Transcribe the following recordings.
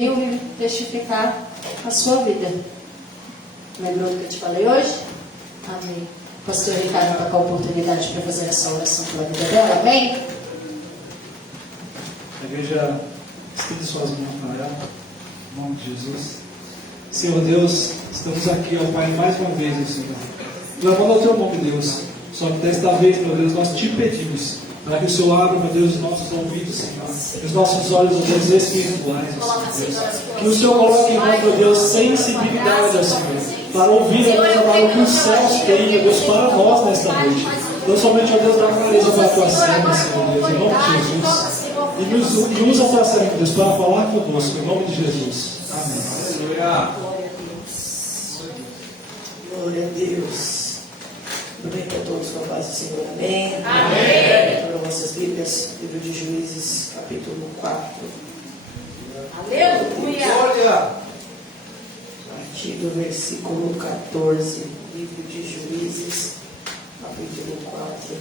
e testificar a sua vida. Lembrou do que eu te falei hoje? Amém. Pastor Ricardo está com a oportunidade para fazer essa oração pela vida dela. Amém? A igreja estende suas mãos para ela, em nome de Jesus. Senhor Deus, estamos aqui, ó Pai, mais uma vez, Senhor, clamando ao Teu nome, Deus. Só que desta vez, meu Deus, nós te pedimos para que o Senhor abra, meu Deus, os nossos ouvidos, Senhor, e os nossos olhos, meu Deus, espirituais, Deus. Que o Senhor coloque em nós, meu Deus, sensibilidade, Senhor, para ouvir, meu Deus, o que os céus têm, meu Deus, para nós nesta noite. Não somente, ó Deus, dá clareza para a Tua serva, Senhor Deus, em nome de Jesus. E usa a Tua serva, Deus, para falar conosco, em nome de Jesus. Amém. Aleluia. Glória a Deus. Tudo bem para todos com a paz do Senhor? Amém. Amém. Para nossas Bíblias, livro de Juízes, capítulo 4. Aleluia. A partir do versículo 14, livro de Juízes, capítulo 4,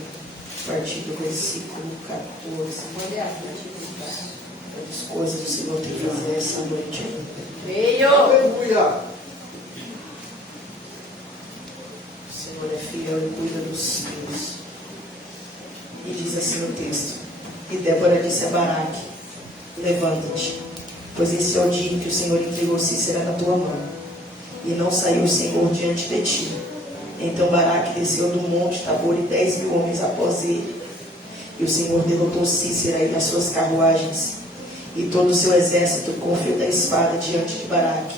a partir do versículo 14. Quantas coisas o Senhor tem que fazer essa noite. Veio. Aleluia. O Senhor é fiel e cuida dos filhos. E diz assim o texto: E Débora disse a Baraque: Levanta-te, pois esse é o dia em que o Senhor entregou Sísera na tua mão, e não saiu o Senhor diante de ti. Então Baraque desceu do monte Tabor e 10.000 homens após ele. E o Senhor derrotou Sísera e as suas carruagens, e todo o seu exército com o fio da espada diante de Baraque.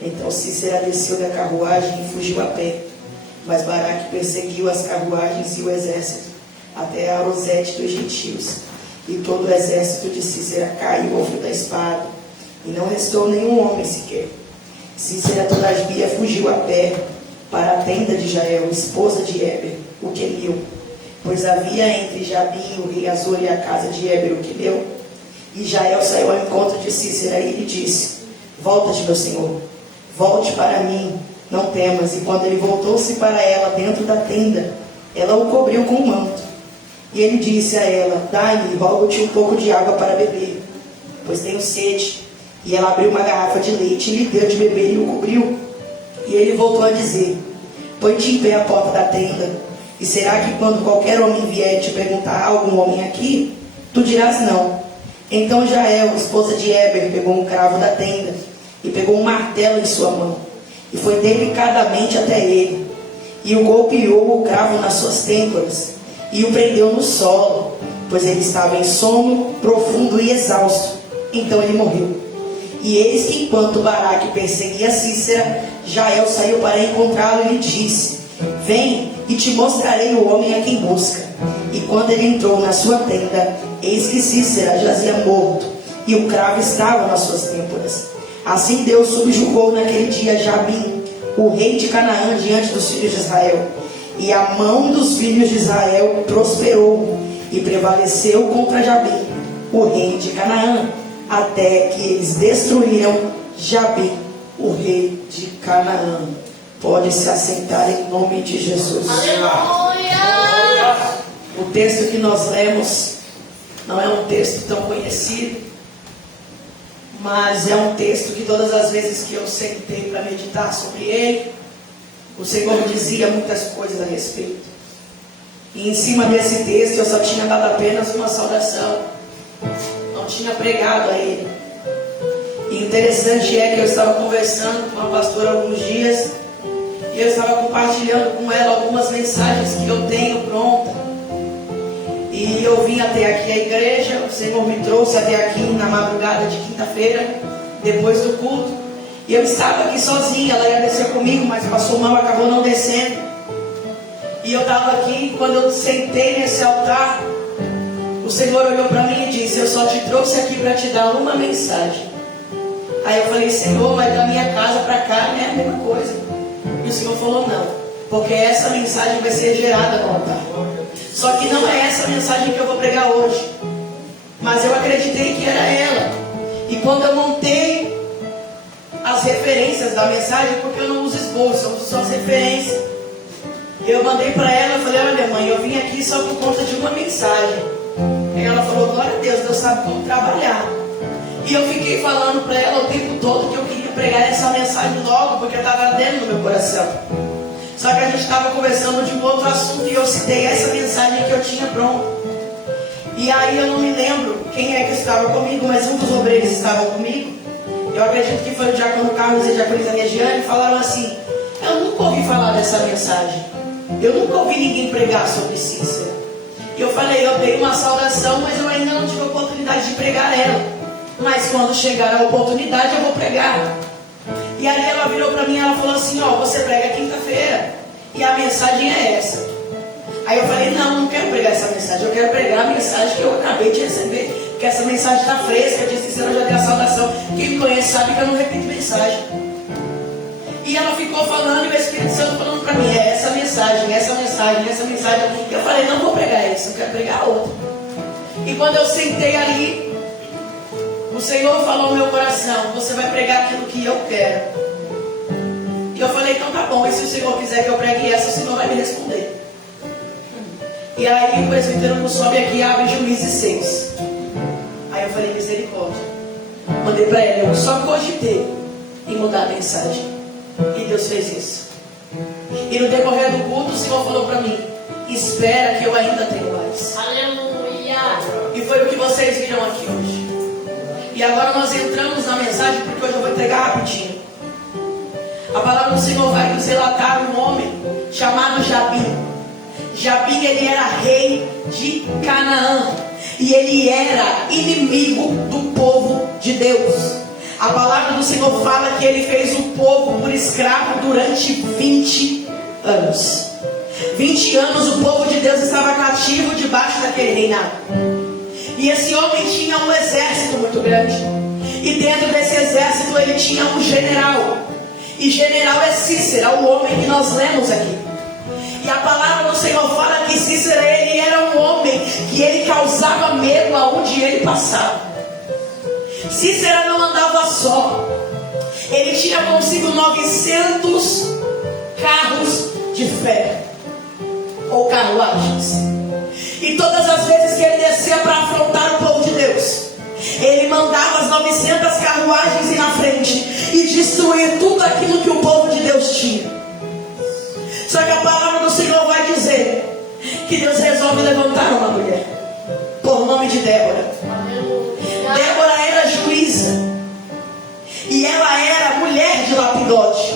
Então Sísera desceu da carruagem e fugiu a pé. Mas Baraque perseguiu as carruagens e o exército até a Arosete dos gentios. E todo o exército de Sísera caiu ao fio da espada, e não restou nenhum homem sequer. Sísera, todavia, fugiu a pé para a tenda de Jael, esposa de Heber, o queneu, pois havia entre Jabim, o rei Azor, e a casa de Heber, o queneu. E Jael saiu ao encontro de Sísera e lhe disse: Volta-te, meu senhor, volte para mim, não temas. E quando ele voltou-se para ela dentro da tenda, ela o cobriu com um manto. E ele disse a ela: Dai-me, rogo-te um pouco de água para beber, pois tenho sede. E ela abriu uma garrafa de leite e lhe deu de beber e o cobriu. E ele voltou a dizer: Põe-te em pé à porta da tenda, e será que quando qualquer homem vier te perguntar: há algum homem aqui? Tu dirás não. Então Jael, esposa de Heber, pegou um cravo da tenda e pegou um martelo em sua mão, e foi delicadamente até ele, e o golpeou o cravo nas suas têmporas, e o prendeu no solo, pois ele estava em sono profundo e exausto. Então ele morreu. E eis que, enquanto Baraque perseguia Sísera, Jael saiu para encontrá-lo e lhe disse: Vem, e te mostrarei o homem a quem busca. E quando ele entrou na sua tenda, eis que Sísera jazia morto, e o cravo estava nas suas têmporas. Assim Deus subjugou naquele dia Jabim, o rei de Canaã, diante dos filhos de Israel. E a mão dos filhos de Israel prosperou e prevaleceu contra Jabim, o rei de Canaã, até que eles destruíram Jabim, o rei de Canaã. Pode se assentar em nome de Jesus. Aleluia. O texto que nós lemos não é um texto tão conhecido, mas é um texto que todas as vezes que eu sentei para meditar sobre ele, o Senhor dizia muitas coisas a respeito. E em cima desse texto eu só tinha dado apenas uma saudação, não tinha pregado a ele. E interessante é que eu estava conversando com a pastora há alguns dias, e eu estava compartilhando com ela algumas mensagens que eu tenho pronta. E eu vim até aqui à igreja, o Senhor me trouxe até aqui na madrugada de quinta-feira, depois do culto. E eu estava aqui sozinha, ela ia descer comigo, mas passou mal, acabou não descendo. E eu estava aqui, quando eu sentei nesse altar, o Senhor olhou para mim e disse: Eu só te trouxe aqui para te dar uma mensagem. Aí eu falei: Senhor, mas da minha casa para cá não é a mesma coisa. E o Senhor falou: não, porque essa mensagem vai ser gerada no altar. Só que não é essa mensagem que eu vou pregar hoje, mas eu acreditei que era ela. E quando eu montei as referências da mensagem, porque eu não uso esboço, eu uso só as referências, eu mandei para ela, eu falei: olha mãe, eu vim aqui só por conta de uma mensagem. Aí ela falou: glória a Deus, Deus sabe como trabalhar. E eu fiquei falando para ela o tempo todo que eu queria pregar essa mensagem logo, porque estava ardendo no meu coração. Só que a gente estava conversando de um outro assunto e eu citei essa mensagem que eu tinha pronta. E aí eu não me lembro quem é que estava comigo, mas um dos obreiros estava comigo. Eu acredito que foi o diácono Carlos e a diaconisa Regiane, falaram assim: eu nunca ouvi falar dessa mensagem. Eu nunca ouvi ninguém pregar sobre Cícera. E eu falei, eu dei uma saudação, mas eu ainda não tive a oportunidade de pregar ela. Mas quando chegar a oportunidade eu vou pregar. E aí ela virou para mim e ela falou assim: ó, você prega quinta-feira e a mensagem é essa. Aí eu falei, não quero pregar essa mensagem, eu quero pregar a mensagem que eu acabei de receber. Porque essa mensagem está fresca, eu disse, eu já dei a saudação. Quem me conhece sabe que eu não repito mensagem. E ela ficou falando e o Espírito Santo falando para mim, é essa mensagem, essa mensagem, essa mensagem. Eu falei, não vou pregar essa, eu quero pregar outra. E quando eu sentei ali, o Senhor falou no meu coração, você vai pregar aquilo que eu quero. E eu falei, então tá bom, e se o Senhor quiser que eu pregue essa, o Senhor vai me responder. E aí o presbítero sobe aqui e abre Juízes 6. Aí eu falei, misericórdia. Mandei para ele, eu só cogitei em mudar a mensagem. E Deus fez isso. E no decorrer do culto, o Senhor falou para mim, espera que eu ainda tenho mais. Aleluia! E foi o que vocês viram aqui hoje. E agora nós entramos na mensagem, porque hoje eu vou entregar rapidinho. A palavra do Senhor vai nos relatar um homem chamado Jabim. Jabim, ele era rei de Canaã. E ele era inimigo do povo de Deus. A palavra do Senhor fala que ele fez o povo por escravo durante 20 anos. 20 anos o povo de Deus estava cativo debaixo daquele reinado. E esse homem tinha um exército muito grande. E dentro desse exército ele tinha um general. E general é Cícera, o homem que nós lemos aqui. E a palavra do Senhor fala que Cícera, ele era um homem que ele causava medo aonde ele passava. Cícera não andava só. Ele tinha consigo 900 carros de ferro, ou carruagens. E todas as vezes que ele descia para afrontar o povo de Deus, ele mandava as 900 carruagens ir na frente e destruir tudo aquilo que o povo de Deus tinha. Só que a palavra do Senhor vai dizer que Deus resolve levantar uma mulher, por nome de Débora. Débora era juíza. E ela era mulher de Lapidote,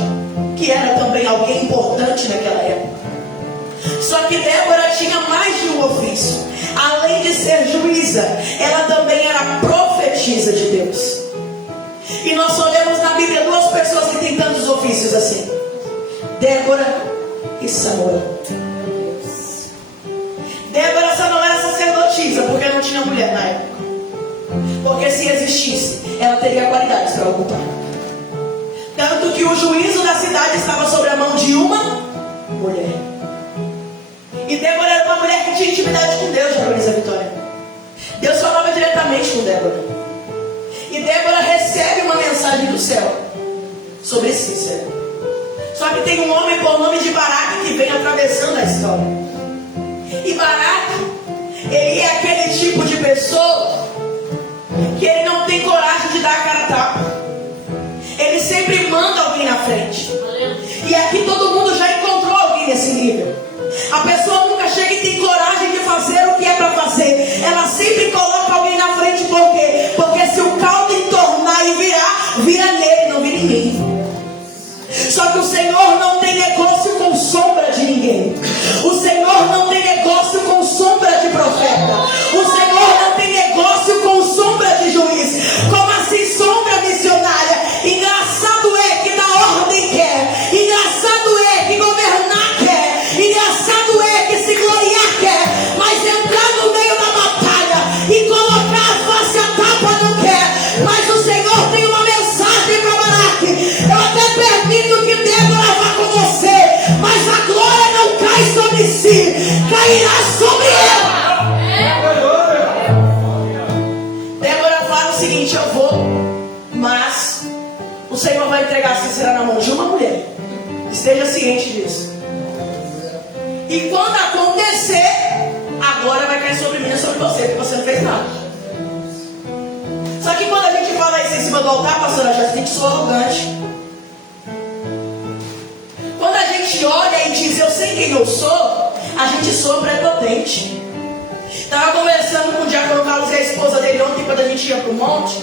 que era também alguém importante naquela época. Só que Débora tinha mais de um ofício. Além de ser juíza, ela também era profetisa de Deus. E nós só vemos na Bíblia duas pessoas que têm tantos ofícios assim: Débora e Samuel. Débora só não era sacerdotisa porque não tinha mulher na época. Porque se existisse, ela teria qualidades para ocupar. Tanto que o juízo da cidade estava sobre a mão de uma mulher. E Débora era uma mulher que tinha intimidade com Deus, Diaconisa Vitória. Deus falava diretamente com Débora. E Débora recebe uma mensagem do céu sobre Cícera. Só que tem um homem por nome de Baraque que vem atravessando a história. E Baraque, ele é aquele tipo de pessoa que ele não tem coragem de dar a cara a tapa. Ele sempre manda alguém na frente. E aqui todo mundo já encontrou alguém nesse nível. A pessoa nunca chega e tem coragem de fazer o que é para fazer. Ela sempre coloca alguém na frente. Por quê? Porque se o caldo entornar e virar, vira nele, não vira em mim. Só que o Senhor não tem negócio com sombra de ninguém. O Senhor não tem negócio com sombra de profeta. O Senhor não tem negócio com sombra de juiz. Como assim sombra missionária? Engraçado é que dar ordem quer. Engraçado é que governar quer. Engraçado é que se gloriar quer. Mas entrar no meio da batalha e colocar a face a tapa não quer. Mas o Senhor tem uma mensagem para Baraque. Eu até permito que Débora vá com você, mas a glória não cai sobre si, cairá sobre ela. Débora fala o seguinte: eu vou, mas o Senhor vai entregar Cícera na mão de uma mulher. Esteja ciente disso. E quando acontecer, a glória vai cair sobre mim e sobre você, porque você não fez nada. Só que quando a gente fala coisa em cima do altar, pastora, já tem que ser arrogante. Quando a gente olha e diz, eu sei quem eu sou, a gente soa prepotente. Estava conversando com o diácono Carlos e a esposa dele ontem, quando a gente ia para o monte.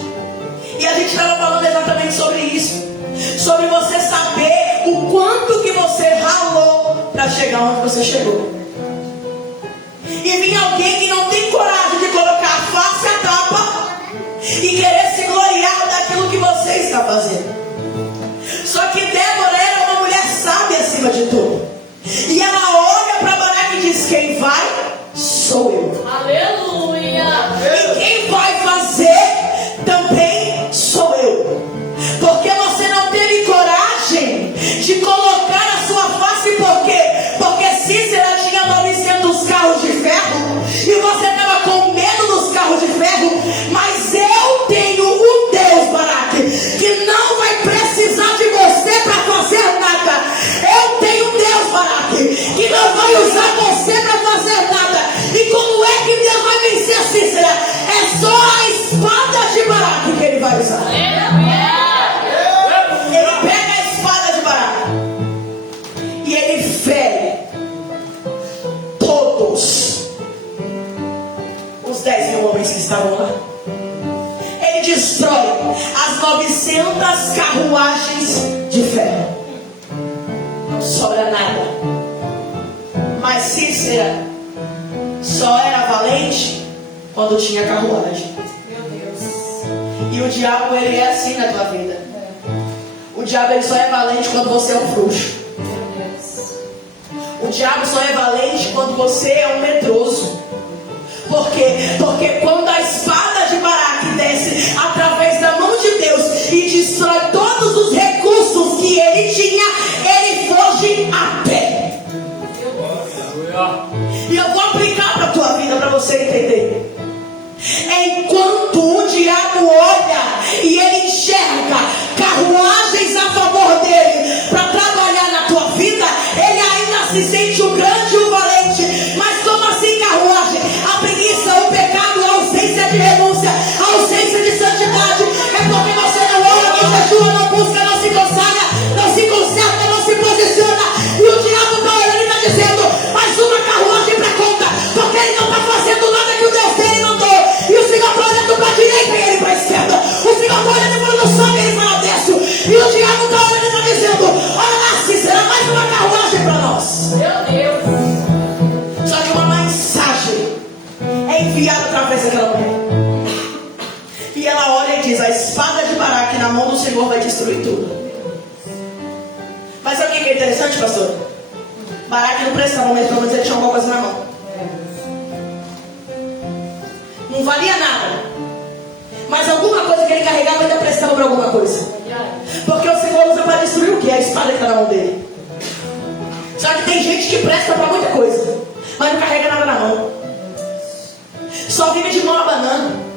E a gente estava falando exatamente sobre isso. Sobre você saber o quanto que você ralou para chegar onde você chegou. E vinha alguém que não tem coragem de colocar a face à tapa e querer se gloriar daquilo que você está fazendo. Só que Débora era uma mulher sábia acima de tudo. E ela olha para Baraque e diz, quem vai sou eu. Aleluia! E quem vai fazer também sou eu. Porque você não teve coragem de colocar a sua face. Por quê? Porque Cícera tinha 900 carros de ferro e você estava com medo dos carros de ferro. Mas eu tenho um Deus, Baraque, que não vai precisar de você para fazer nada. Eu tenho um Deus, Baraque, que não vai usar você para fazer nada. E como é que Deus vai vencer Cícera? É só a espada de Baraque que ele vai usar. Ele pega a espada de Baraque e ele fere todos os 10 mil homens que estavam lá. Ele destrói as 900 carruagens de ferro. Não sobra nada. Mas Cícera só era valente quando tinha carruagem. Meu Deus. E o diabo, ele é assim na tua vida. O diabo, ele só é valente quando você é um frouxo. Meu Deus. O diabo só é valente quando você é um medroso. Por quê? Porque quando a espada de Baraque desce através da mão de Deus e destrói todos os recursos que ele tinha, ele foge a pé. E eu vou aplicar para a tua vida para você entender. Enquanto o diabo olha e ele enxerga carruagens a favor dele para trabalhar na tua vida, ele ainda se sente o grande e o valente. Mas como assim carruagem? A preguiça, o pecado, a ausência de renúncia, a ausência de santidade. É porque você não ora, não jejua, não busca, não se consagra, não se conserta, não se posiciona. E o diabo está olhando e está dizendo, mais uma carruagem para conta, porque ele não está fazendo nada que o Deus dele mandou. E o Senhor está olhando para a direita e ele para a esquerda. O Senhor está olhando e falando, sobe e ele fala, desce. E o diabo está olhando e está dizendo, olha lá, Cícera, mais uma carruagem para nós. Meu Deus. Só que uma mensagem é enviada através daquela mulher. E ela olha e diz, a espada de Baraque na mão do Senhor vai destruir tudo. Mas sabe o que é interessante, pastor? Baraque não prestava, mas pelo menos ele tinha alguma coisa na mão. Não valia nada, mas alguma coisa que ele carregava ainda prestava para alguma coisa. Porque o Senhor usa para destruir o que? A espada que está na mão dele. Só que tem gente que presta para muita coisa, mas não carrega nada na mão, só vive de mão abanando.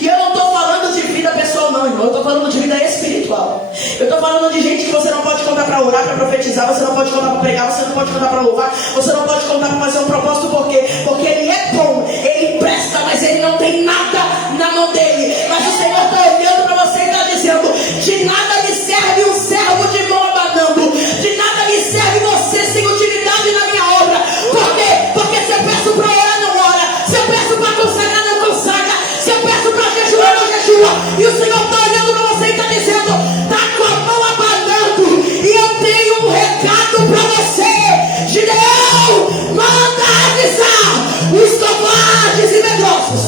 E eu não estou falando de vida pessoal não, irmão. Eu estou falando de vida espiritual. Eu estou falando de gente que você não pode contar para orar, para profetizar. Você não pode contar para pregar, você não pode contar para louvar. Você não pode contar para fazer um propósito. Por quê? Porque ele é bom, ele presta, mas ele não tem nada na mão dele. Mas o Senhor está olhando para você e está dizendo, de nada lhe serve um servo de mão abanando. De nada lhe serve você sem utilidade na minha obra. Por quê? Porque se eu peço para orar, não ora. Se eu peço para consagrar, não consagra. Se eu peço para jejuar, não jejua. E o Senhor está olhando para você e está dizendo, está com a mão abanando. E eu tenho um recado para você. Gideão, manda avisar os covardes e medrosos.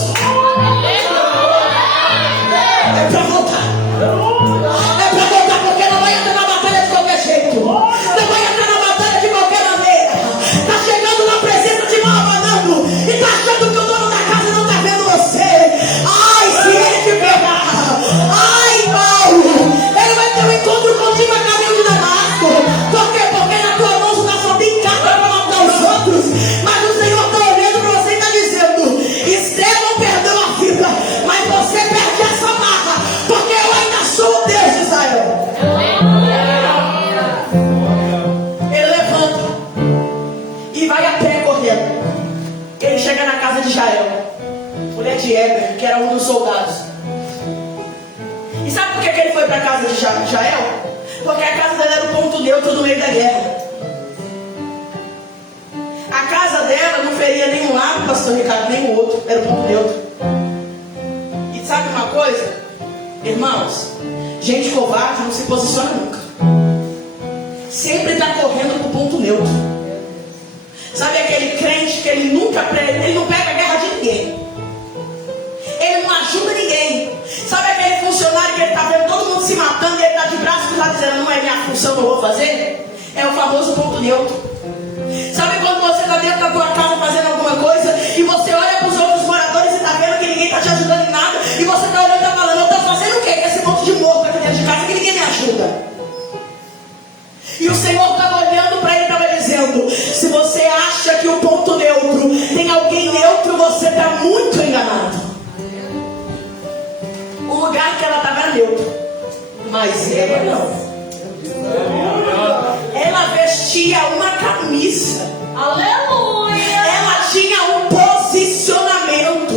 É para voltar. É para voltar, porque não vai entrar na batalha de qualquer jeito. Não vai entrar na batalha de qualquer maneira. Está chegando na presença de mão abanando. E está achando que o dono da casa não está vendo você. Ai, se ele te pegar. Ai, Paulo. Ele vai ter um encontro contigo a caminho de Damasco. Por quê? Porque na tua mão não só tem carta para matar os outros. Mas o Senhor está olhando para você e está dizendo, Estevão perdeu a vida, mas você perde essa marra. Porque eu ainda sou o Deus de Israel. Ele levanta e vai a pé correndo. Ele chega na casa de Jael, mulher de Heber, que era um dos soldados. E sabe foi para a casa de Jael? Porque a casa dela era o ponto neutro no meio da guerra. A casa dela não feria nenhum lado, pastor Ricardo, nem o outro. Era o ponto neutro. E sabe uma coisa? Irmãos, gente covarde não se posiciona nunca. Sempre está correndo para o ponto neutro. Sabe aquele crente que ele não pega a guerra de ninguém. Ele não ajuda ninguém. Sabe aquele funcionário que ele está vendo todo mundo se matando e ele está de braços cruzados dizendo, não é minha função, não vou fazer? É o famoso ponto neutro. Sabe quando você está dentro da tua casa fazendo alguma coisa e você olha para os outros moradores e está vendo que ninguém está te ajudando em nada e você está olhando e está falando, eu estou fazendo o quê? Com esse monte de morto aqui dentro de casa que ninguém me ajuda. E o Senhor estava olhando para ele e estava dizendo, se você acha que o ponto neutro tem alguém neutro, você está muito enganado. O lugar que ela estava era neutro, mas ela não. Ela vestia uma camisa. Aleluia. Ela tinha um posicionamento.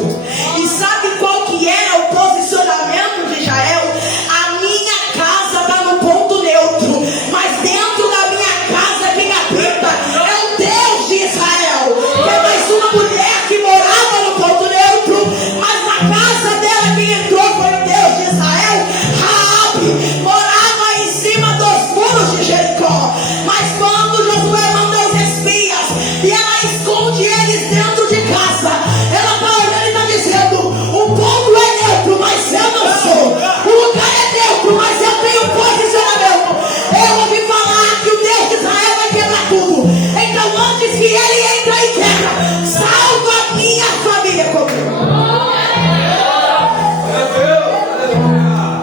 E sabe qual que era o posicionamento de Jael? A minha casa está no ponto neutro, mas dentro da minha casa quem habita é o Deus de Israel. Que é mais uma mulher que morava no ponto neutro, mas na casa dela quem entrou foi o Deus de Israel. Raabe morava em cima dos muros de Jericó, mas quando Josué manda os espias e ela esconde eles dentro de casa, ela está olhando e está dizendo, o ponto é neutro, mas eu não sou. O lugar é neutro, mas eu tenho posicionamento. Eu ouvi falar que o Deus de Israel vai quebrar tudo. Então antes que ele entre e quebra, salva a minha família comigo.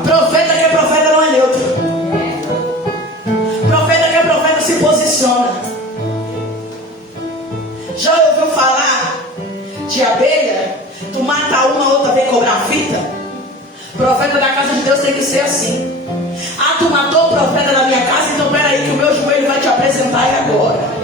Profeta que é profeta não é neutro. Profeta que é profeta se posiciona. Já ouviu falar de abelha? Tu mata uma, outra vem cobrar fita? Profeta da casa de Deus tem que ser assim. Ah, tu matou o profeta da minha casa, então peraí que o meu joelho vai te apresentar e agora.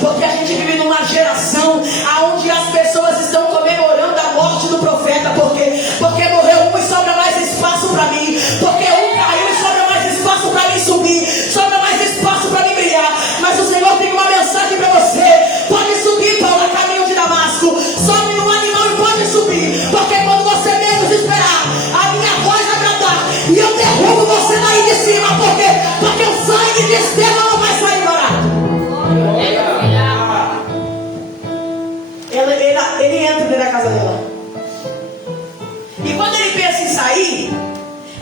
Porque a gente vive numa geração onde as pessoas estão comemorando a morte do profeta. Por quê? Porque morreu um e sobra mais espaço para mim. Porque um caiu e sobra mais espaço para mim subir. Sobra mais espaço para mim brilhar. Mas o Senhor tem uma mensagem para você. Pode subir, Paulo, a caminho de Damasco. Sobe num animal e pode subir. Porque quando você menos esperar, a minha voz vai bradar e eu derrubo você daí de cima. Por quê? Porque o sangue de Estevão não vai sair barato. Ele entra dentro da casa dela. E quando ele pensa em sair,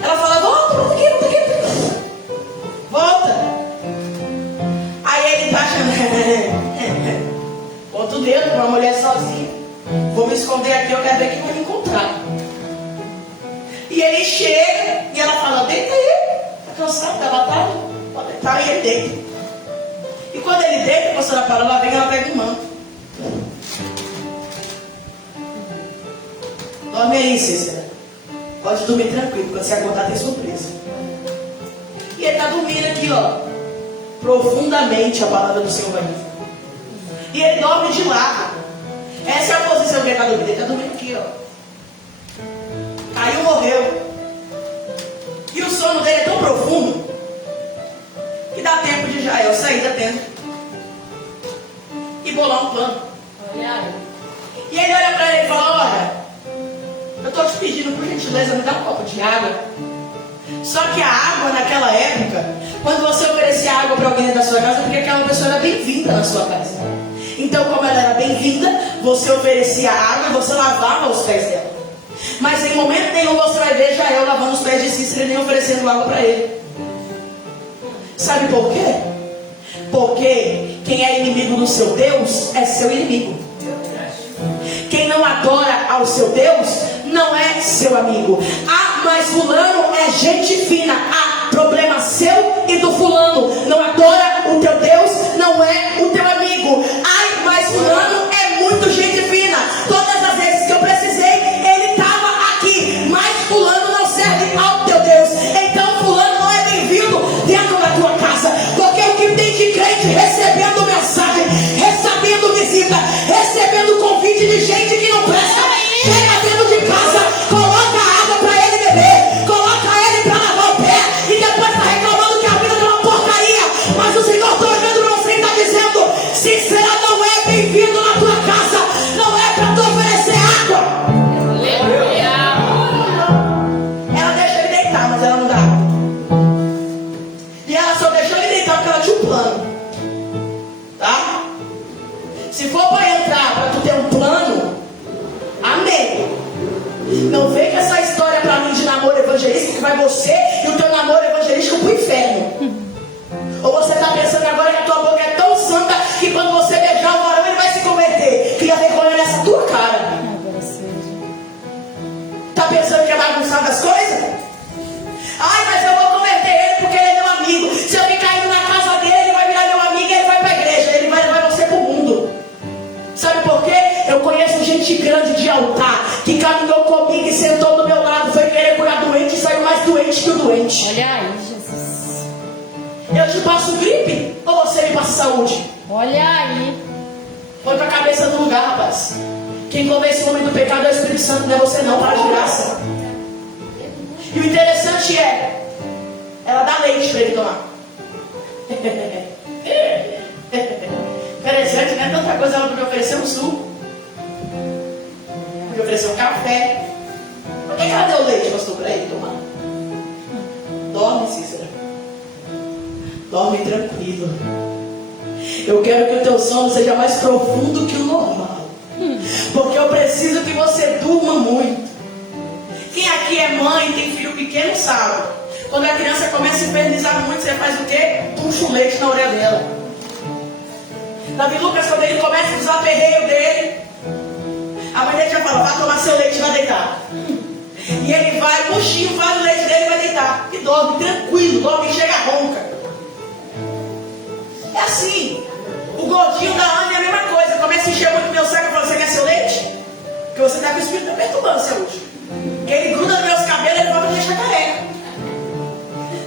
ela fala, volta aqui. Volta. Aí ele tá achando, ponto dedo, uma mulher sozinha. Vou me esconder aqui, eu quero ver quem vai me encontrar. E ele chega e ela fala, deita aí. Tá cansado da batalha? Pode deitar. E ele deita. E quando ele deita, a pastora Paula, ela vem e ela pega o manto. Dorme aí, Cícera. Pode dormir tranquilo, quando você acordar tem surpresa. E ele está dormindo aqui, ó. Profundamente a palavra do Senhor vai vir. E ele dorme de lado. Essa é a posição que ele está dormindo. Ele está dormindo aqui, ó. Caiu, morreu. E o sono dele é tão profundo que dá tempo de Jael sair da tenda e bolar um plano. E ele olha para ele e fala, olha, eu estou te pedindo, por gentileza, me dá um copo de água. Só que a água naquela época, quando você oferecia água para alguém da sua casa, porque aquela pessoa era bem-vinda na sua casa. Então, como ela era bem-vinda, você oferecia água e você lavava os pés dela. Mas em momento nenhum você vai ver Jael lavando os pés de Cícera e nem oferecendo água para ele. Sabe por quê? Porque quem é inimigo do seu Deus é seu inimigo. Quem não adora ao seu Deus não é seu amigo. Ah, mas fulano é gente fina. Ah, problema seu e do fulano. Não adora o teu Deus, não é o teu amigo. Ai, mas fulano é muito gente fina. Todas as vezes que eu precisei, ele estava aqui. Mas fulano não serve ao teu Deus. Então fulano não é bem-vindo dentro da tua casa. Porque o que tem de crente recebendo mensagem, recebendo visita, recebendo convite de gente que não presta, chega dentro de casa, coloca água para ele beber, coloca ele para lavar o pé Eu te passo gripe ou você me passa saúde? Olha aí. Põe tua cabeça no lugar, rapaz. Quem convence o homem do pecado é o Espírito Santo, não é você não, para de graça. E o interessante é, ela dá leite para ele tomar. Interessante, né? Tanta coisa ela podia oferecer um suco. Podia oferecer um café. Por que ela deu leite, pastor, para ele tomar? Dorme, Cícera. Dorme tranquilo. Eu quero que o teu sono seja mais profundo que o normal. Porque eu preciso que você durma muito. Quem aqui é mãe e tem filho pequeno sabe. Quando a criança começa a se infernizar muito, você faz o quê? Puxa um leite na orelha dela. Davi Lucas, quando ele começa a usar o aperreio dele, a mãe dele já fala, vai tomar seu leite e vai deitar. E ele vai, puxinho, faz o leite dele e vai deitar. E dorme tranquilo, dorme e chega ronca. É assim. O gordinho da Ana é a mesma coisa. Começa a encher muito meu saco e fala, você quer seu leite? Porque você está com o espírito perturbando seu hoje. Que ele gruda nos meus cabelos e ele vai me deixar careca.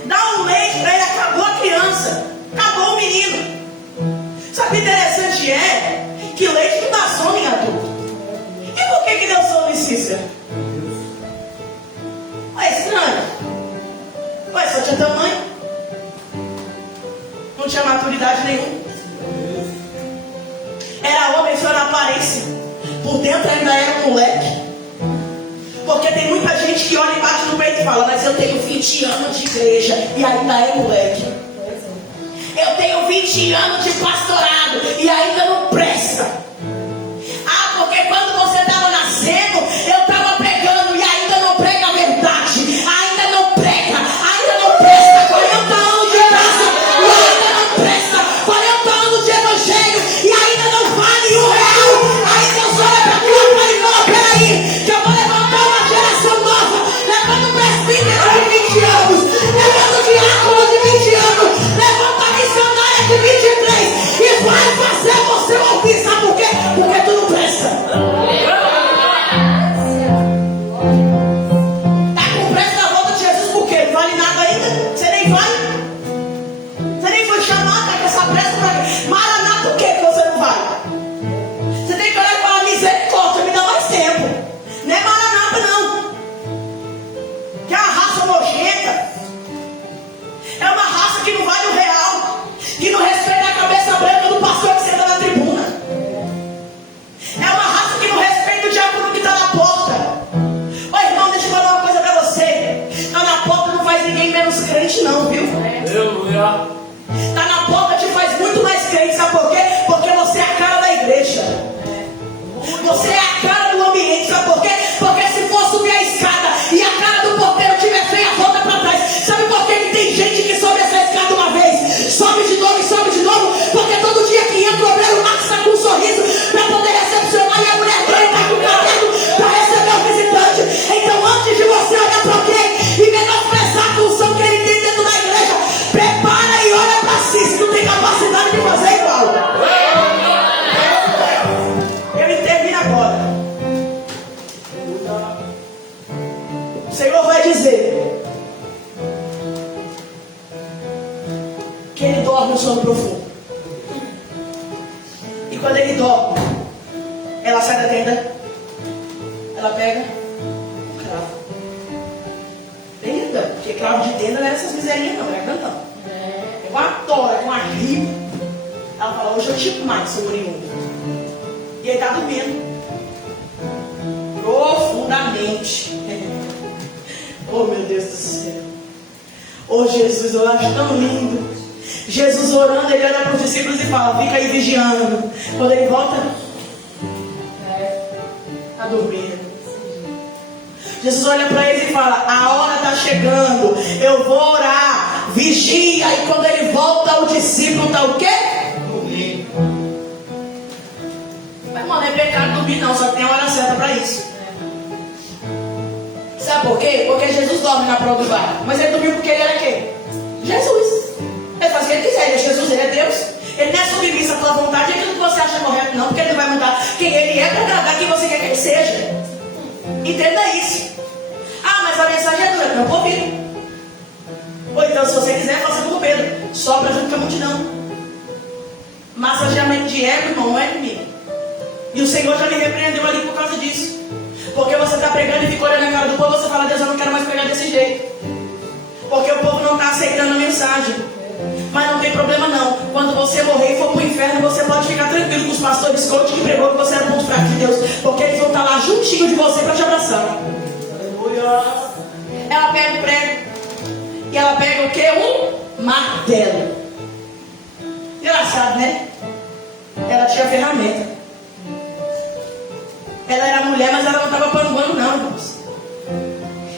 Dá um leite para ele, acabou a criança. Acabou o menino. Sabe o que interessante é? Que leite não dá sono em adulto. E por que deu sono em Cícera? É estranho. Ué, só tinha tamanho. Não tinha maturidade nenhuma. Era homem só na aparência. Por dentro ainda era um moleque. Porque tem muita gente que olha e bate no peito e fala, mas eu tenho 20 anos de igreja e ainda é moleque. Eu tenho 20 anos de pastorado e ainda não presta. Ah, porque quando você estava nascendo, eu estava pregando e ainda não prega a verdade. Ainda não prega, ainda não presta. 40 anos de graça e ainda não presta. 40 anos de evangelho e ainda não vale R$1. Aí Deus olha para tua cara e fala, peraí, que eu vou levantar uma geração nova. Levando presbítero de 20 anos. Levando diácono de 20 anos. Levanta a missionária de 23. E vai fazer você ouvir. Sabe por quê? Porque tu não presta. Tá com pressa na volta de Jesus por quê? Não vale nada ainda? Você nem vale? Você nem foi chamado, tá com essa pressa pra quê? Maranata, por quê que você não vai? Você tem que olhar e falar, misericórdia, me dá mais tempo. Não é maranata não. Que é uma raça nojenta. É uma raça que não vale o real. Que não respeita a cabeça branca do pastor que senta na tribuna. É uma raça que não respeita o diácono que está na porta. Ô irmão, deixa eu falar uma coisa pra você. Tá na porta não faz ninguém menos crente não, viu? Aleluia. Tá na porta te faz muito mais crente, sabe por quê? Porque você é a cara da igreja. Você é a cara do ambiente, sabe por quê? Porque se for subir a escada e a cara do porteiro tiver feia, volta pra trás. Sabe por quê que tem gente que sobe essa escada uma vez, sobe de novo e sobe de novo? Porque todo dia que entra o obreiro Max está com um sorriso para poder recepcionar e a mulher dele está com o cabelo para receber o visitante. Então antes de você olhar para alguém e menosprezar a função que ele tem dentro da igreja, prepara e olha para si, se não tem capacidade de fazer igual. Ele termina agora. O Senhor vai dizer que ele dorme no sono profundo. E quando ele dorme, ela sai da tenda, ela pega um cravo. Linda, porque cravo de tenda não era essas miserinhas não, era grandão. Pegou uma tora com uma riba. Ela fala, hoje eu te mato, seu oriundo. E ele está dormindo profundamente. Oh meu Deus do céu. Oh Jesus, eu acho tão lindo. Jesus orando, ele olha para os discípulos e fala, fica aí vigiando. Quando ele volta, está dormindo. Jesus olha para eles e fala, a hora está chegando, eu vou orar, vigia. E quando ele volta, o discípulo está o quê? Dormindo. Mas mano, é pecado dormir não, só que tem a hora certa para isso. Sabe por quê? Porque Jesus dorme na prova do barco. Mas ele dormiu porque ele era quem? Jesus. Ele faz o que ele quiser, ele é Jesus, ele é Deus. Ele não é submisso à tua vontade, é aquilo que você acha correto, não, porque ele vai mudar quem ele é para agradar quem você quer que ele seja. Entenda isso. Ah, mas a mensagem é dura, não vou ouvir. Ou então, se você quiser, faça como Pedro. Sopra de ego, irmão, não é inimigo. E o Senhor já me repreendeu ali por causa disso. Porque você está pregando e fica olhando na cara do povo, você fala, Deus, eu não quero mais pregar desse jeito. Porque o povo não está aceitando a mensagem. Mas não tem problema não. Quando você morrer e for para o inferno, você pode ficar tranquilo com os pastores coach que pregou que você era ponto fraco de Deus. Porque eles vão estar lá juntinho de você para te abraçar. Aleluia. Ela pega o prego. E ela pega o que? Um martelo. Engraçado, né? Ela tinha ferramenta. Ela era mulher, mas ela não estava panguando não, irmãos.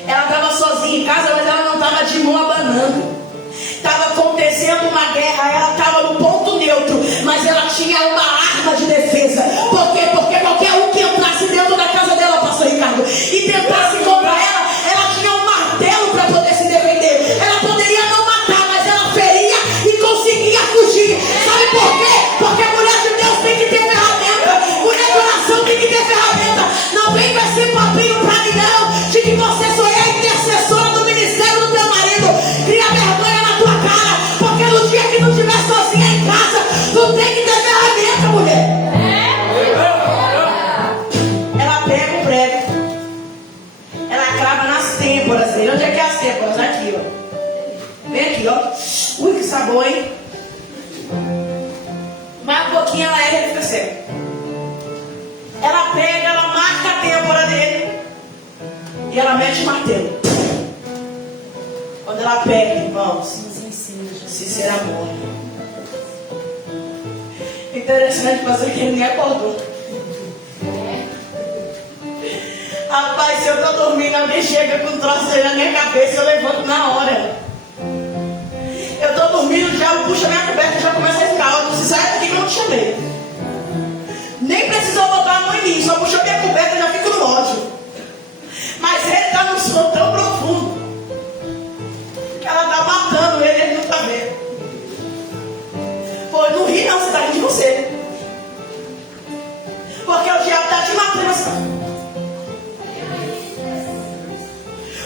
Ela estava sozinha em casa, mas ela não estava de mão abanando. Estava acontecendo uma guerra, ela estava no ponto neutro, mas ela tinha uma arma de defesa. Por quê? Porque qualquer um que entrasse dentro da casa dela, pastor Ricardo, e tentasse contra ela, ela tinha um martelo para poder se defender. Ela poderia não matar, mas ela feria e conseguia fugir. Sabe por quê? Porque a mulher de Deus tem que ter ferramenta. Mulher de oração tem que ter ferramenta. Não vem com esse papinho pra mim não, de que você sou a intercessora do ministério do teu marido. Cria vergonha na tua cara, porque no dia que não estiver sozinha em casa, tu tem que ter ferramenta, mulher. Ela pega o prego, ela crava nas têmporas dele. Onde é que é as têmporas? Aqui, ó. Vem aqui, ó. Ui, que sabor, hein? Mais um pouquinho ela erra e ele fica cego. Ela pega, ela marca a têmpora dele e ela mete o martelo. Quando ela pega, irmãos, sincero amor. Interessante, mas que ele nem acordou. Rapaz, se eu tô dormindo, alguém chega com um troço aí na minha cabeça, eu levanto na hora. Eu tô dormindo, o diabo puxa minha coberta e já começa a ficar alto. Se sai daqui que eu não te chamei. Nem precisou botar a mão em mim, só puxou minha coberta e já fico no ódio. Mas ele está num sono tão profundo que ela está matando ele, ele não está vendo. Pô, não ri não, você está rindo de você. Porque o diabo está te matando.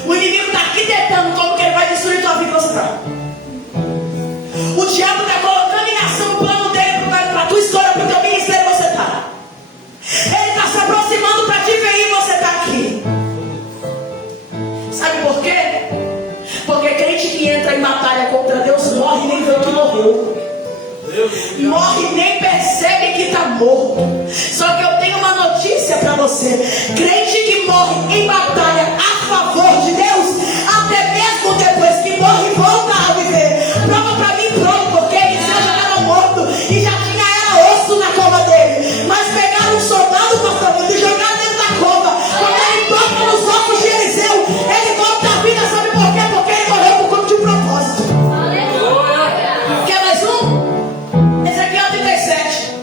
O inimigo está arquitetando como que ele vai destruir tua vida e você está. O diabo está colocando em ação o plano dele para a tua história, para o teu ministério, você está. Ele está se aproximando para te ver e você está aqui. Sabe por quê? Porque crente que entra em batalha contra Deus morre e nem vê que morreu. Morre e nem percebe que está morto. Só que eu tenho uma notícia para você. Crente que morre em batalha a favor de Deus, até mesmo depois que morre, volta a viver. Prova para mim, prova, porque Eliseu já era morto e já tinha era osso na cova dele. Mas pegaram um soldado, pastor, e jogaram dentro da cova. Quando ele toca nos ossos de Eliseu, ele volta à vida. Sabe por quê? Porque ele morreu por conta de um propósito. Quer mais um? Esse aqui é o 37.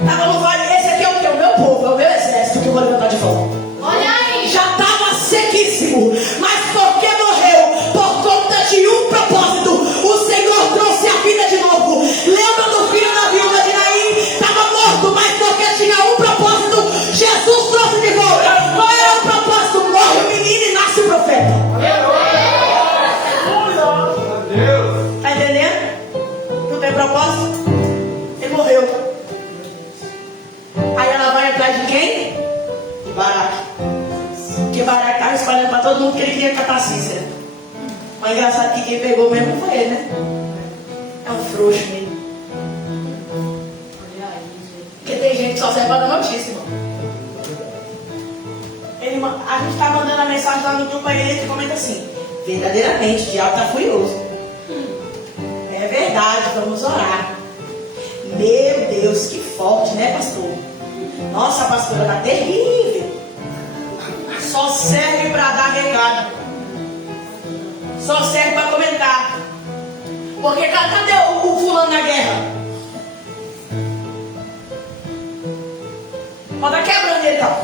Estava no vale. Esse aqui é o que? O meu povo, é o meu exército que eu vou levantar de volta. Olha aí. Já estava sequíssimo, mas porque morreu por conta de um propósito, o Senhor trouxe a vida de novo. Lembra do filho da viúva de Naim? Estava morto, mas porque tinha um propósito, Jesus trouxe de volta. Qual era o propósito? Morre o menino e nasce o profeta. Está entendendo? Não tem propósito? Ele morreu. Aí ela vai atrás de quem? De Baraque. Porque Baraque estava espalhando para todo mundo que ele queria catar Cícera. Mas engraçado que quem pegou mesmo foi ele, né? É um frouxo mesmo. Porque tem gente que só serve para dar notícia, irmão. A gente está mandando a mensagem lá no grupo, aí ele comenta assim: verdadeiramente, o diabo está furioso. É verdade, vamos orar. Meu Deus, que forte, né, pastor? Nossa, a pastora está terrível. Só serve para dar recado. Só serve para comentar. Porque cadê o fulano na guerra? Ó, tá quebrando ele, tá?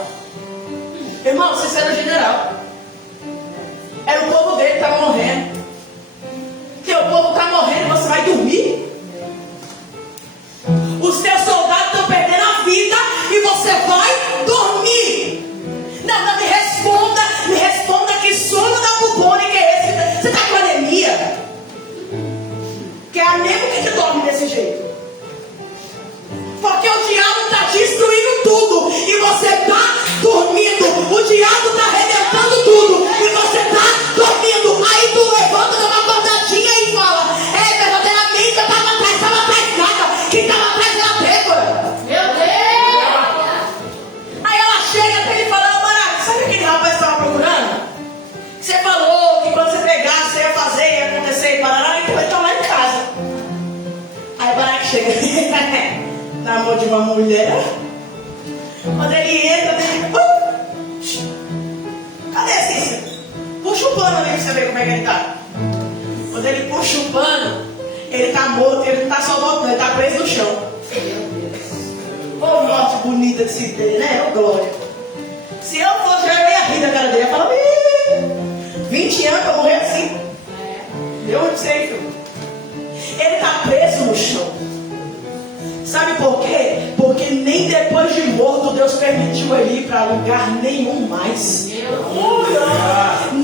Irmão, você era o general. Era o povo dele que estava morrendo. Teu povo está morrendo e você vai dormir? Os teus soldados estão perdendo a vida e você vai dormir. Não, me responda que sono da bubônica é esse? Você está com anemia? Que é anêmica que dorme desse jeito. na mão de uma mulher. Quando ele entra, ele... Cadê a Cícera? Puxa o pano ali pra você ver como é que ele tá. Quando ele puxa o pano, ele tá morto, ele não tá só morto, ele tá preso no chão. Ô, morte bonita de se ter, né? Ô, glória. Se eu fosse, eu ia rir da cara dele. Eu falava, 20 anos pra morrer assim. Eu não sei, filho. Ele tá preso no chão. Sabe por quê? Porque nem depois de morto Deus permitiu ele ir para lugar nenhum mais.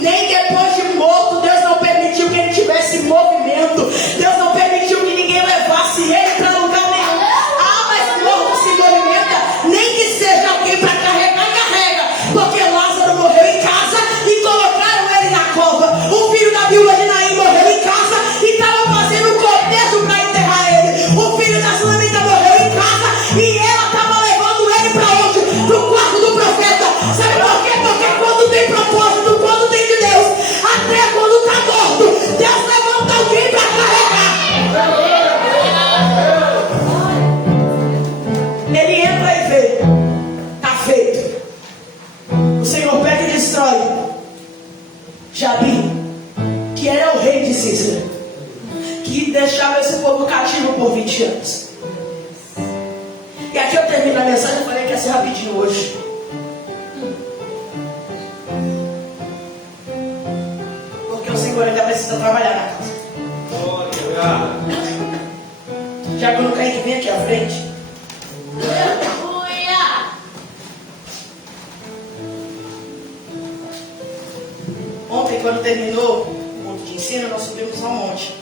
Nem depois de morto Deus não permitiu que ele tivesse movimento. Deus não permitiu que ninguém levasse ele para lugar nenhum. Ah, mas morto se movimenta, nem que seja alguém para carregar, carrega. Porque Lázaro morreu em casa e colocaram ele na cova. O filho da viúva de Naim morreu em casa e estavam fazendo um cortejo para enterrar ele. O filho da Sunamita morreu em casa e ela estava levando ele para onde? Para o quarto do profeta. Sabe por quê? Porque quando tem propósito, quando tem de Deus, até quando está morto, Deus levanta alguém para carregar. Ele entra e vê. Está feito. O Senhor pega e destrói Jabim, que era o rei de Cícera, que deixava esse povo cativo por 20 anos. E aqui eu termino a mensagem. Eu falei que ia ser rapidinho hoje. Porque o Senhor ainda precisa trabalhar na casa. Já quando o Kaique vem aqui à frente. Aleluia. Ontem, quando terminou o culto de ensino, nós subimos ao monte.